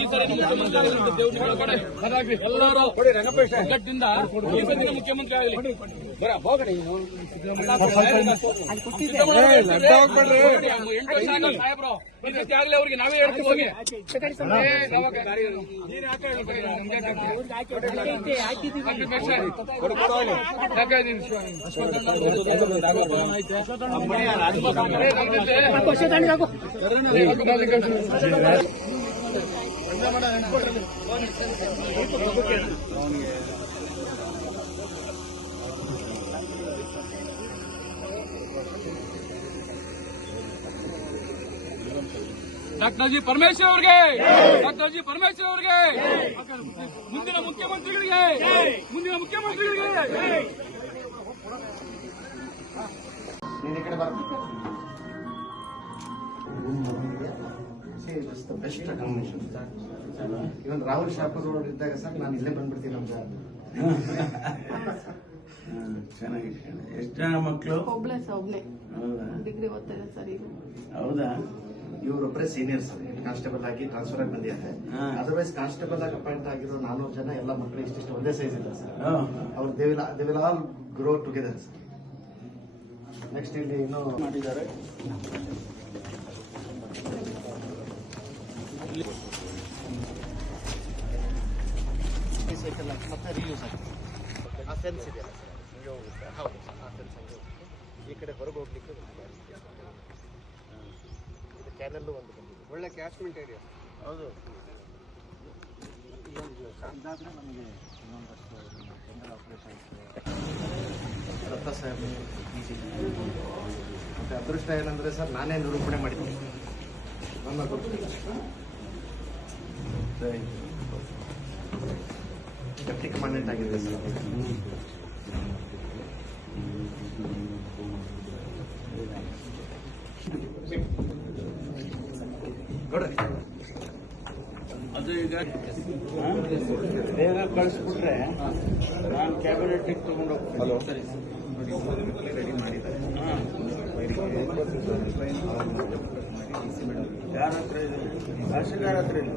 ಈ ಸರಿ ಮುಖ್ಯಮಂತ್ರಿ ಆಗಲಿ ದೇವ್ರ ಕಡೆ ಹಾಗಾಗಿ ಎಲ್ಲರೂ ಒಗ್ಗಟ್ಟಿನಿಂದ ಈ ಸರಿ ಮುಖ್ಯಮಂತ್ರಿ ಆಗಲಿ. ಹೋಗಡಿ ಸಾಹೇಬ್ರು ಆಗ್ಲಿ ಅವ್ರಿಗೆ ನಾವೇ ಹೇಳ್ತೀವಿ ಹೋಗಿ ಡಾಕ್ಟರ್ ಜಿ ಪರಮೇಶ್ವರ್ ಅವರಿಗೆ, ಡಾಕ್ಟರ್ ಜಿ ಪರಮೇಶ್ವರ್ ಅವರಿಗೆ, ಮುಂದಿನ ಮುಖ್ಯಮಂತ್ರಿಗಳಿಗೆ, ಮುಂದಿನ ಮುಖ್ಯಮಂತ್ರಿಗಳಿಗೆ. Best combination. ಇವನ್ ರಾಹುಲ್ ಶಾಪರ್ ರೋಡ್ ಇದ್ದಾಗ ಸರ್ ನಾನು ಇಲ್ಲೇ ಬಂದ್ಬಿಡ್ತೀನಿ ನಮ್ ಸರ್. ಚೆನ್ನಾಗಿದೆ. ಎಷ್ಟು ಜನ ಮಕ್ಕಳು? ಒಬ್ಳೆ ಡಿಗ್ರಿ ಓದ್ತಾರೆ ಸರ್ ಈಗ. ಹೌದಾ? ಇವರೊಬ್ಬರೇ ಸೀನಿಯರ್ಸ್ ಕಾನ್ಸ್ಟೇಬಲ್ ಆಗಿ ಟ್ರಾನ್ಸ್ಫರ್ ಆಗಿ ಬಂದಿದ್ದಾರೆ. ಅದರ್ವೈಸ್ ಕಾನ್ಸ್ಟೇಬಲ್ ಆಗಿ ಅಪಾಯಿಂಟ್ ಆಗಿರೋ 400 ಜನ ಎಲ್ಲ ಮಕ್ಕಳು ಇಷ್ಟಿಷ್ಟು ಒಂದೇ ಸೈಜ್ ಇಲ್ಲ ಸರ್. ಅವ್ರು they will all grow together sir. Next ಇಲ್ಲಿ ಇನ್ನೂ ಮಾಡಿದ್ದಾರೆ. ಸೈಕಲ್ ಹಾಕಿ ಮತ್ತೆ ರೀಯೂಸ್ ಆಗಿದೆ. ಆ ಸೆನ್ಸ್ ಇದೆಯಲ್ಲ ಸರ್, ಹೌದು ಸರ್, ಆ ಸೆನ್ಸ್ ಹಂಗೆ ಈ ಕಡೆ ಹೊರಗೆ ಹೋಗ್ಲಿಕ್ಕೆ ಇದು ಕ್ಯಾನಲ್ಲು ಒಂದು ಬಂದಿದೆ. ಒಳ್ಳೆ ಕ್ಯಾಚ್ಮೆಂಟ್ ಏರಿಯಾ. ಹೌದು. ಇದಾದರೆ ನಮಗೆ ಇನ್ನೊಂದಷ್ಟು ಜನರಲ್ ಆಪರೇಷನ್ ರಥ ಸಾಹೇಬ್ ಮತ್ತು ಅದೃಷ್ಟ ಏನಂದರೆ ಸರ್ ನಾನೇ ನಿರೂಪಣೆ ಮಾಡಿದ್ದೀನಿ ನನ್ನ ಡೆಪ್ಟಿ ಕಮಾಂಡೆಂಟ್ ಆಗಿದೆ ಸರ್. ಅದು ಈಗ ಬೇಗ ಕಳಿಸ್ಬಿಟ್ರೆ ನಾನು ಕ್ಯಾಬಿನೆಟ್ಗೆ ತಗೊಂಡು ಹೋಗ್ತೀನಿ. ಹಲೋ ಸರಿ ರೆಡಿ ಮಾಡಿದ್ದಾರೆ. ಯಾರ ಹತ್ರ ಇದೆ? ತಹಶೀಲ್ದಾರ್ ಹತ್ರ ಇಲ್ಲ.